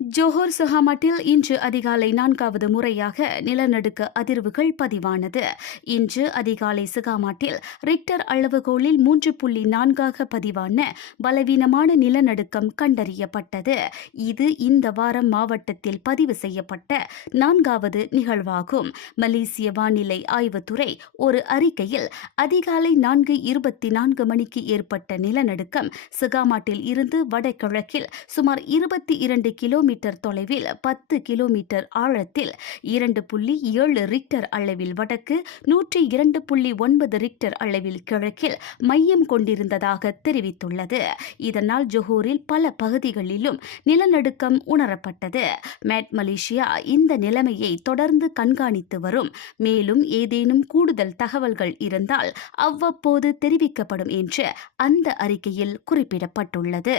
Johor சுஹாமட்டில் இன்று அதிகாலை நான்காவது முறையாக நிலநடுக்க அதிர்வுகள் பதிவானது. இன்று அதிகாலை சுகாமாட்டில் ரிக்டர் அளவுகோலில் மூன்று புள்ளி நான்காக பதிவான பலவீனமான நிலநடுக்கம் கண்டறியப்பட்டது. இது இந்த வாரம் மாவட்டத்தில் பதிவு செய்யப்பட்ட நான்காவது நிகழ்வாகும். மலேசிய வானிலை ஆய்வுத்துறை ஒரு அறிக்கையில் அதிகாலை நான்கு இருபத்தி நான்கு மணிக்கு ஏற்பட்ட நிலநடுக்கம் சுகாமாட்டில் இருந்து வடகிழக்கில் சுமார் இருபத்தி இரண்டு கிலோ கிலோமீட்டர் தொலைவில் பத்து கிலோமீட்டர் ஆழத்தில் இரண்டு புள்ளி ஏழு ரிக்டர் அளவில் வடக்கு நூற்றி இரண்டு புள்ளி ஒன்பது ரிக்டர் அளவில் கிழக்கில் மையம் கொண்டிருந்ததாக தெரிவித்துள்ளது. இதனால் ஜொஹூரில் பல பகுதிகளிலும் நிலநடுக்கம் உணரப்பட்டது. மேட் மலேசியா இந்த நிலைமையை தொடர்ந்து கண்காணித்து வரும். மேலும் ஏதேனும் கூடுதல் தகவல்கள் இருந்தால் அவ்வப்போது தெரிவிக்கப்படும் என்று அந்த அறிக்கையில் குறிப்பிடப்பட்டுள்ளது.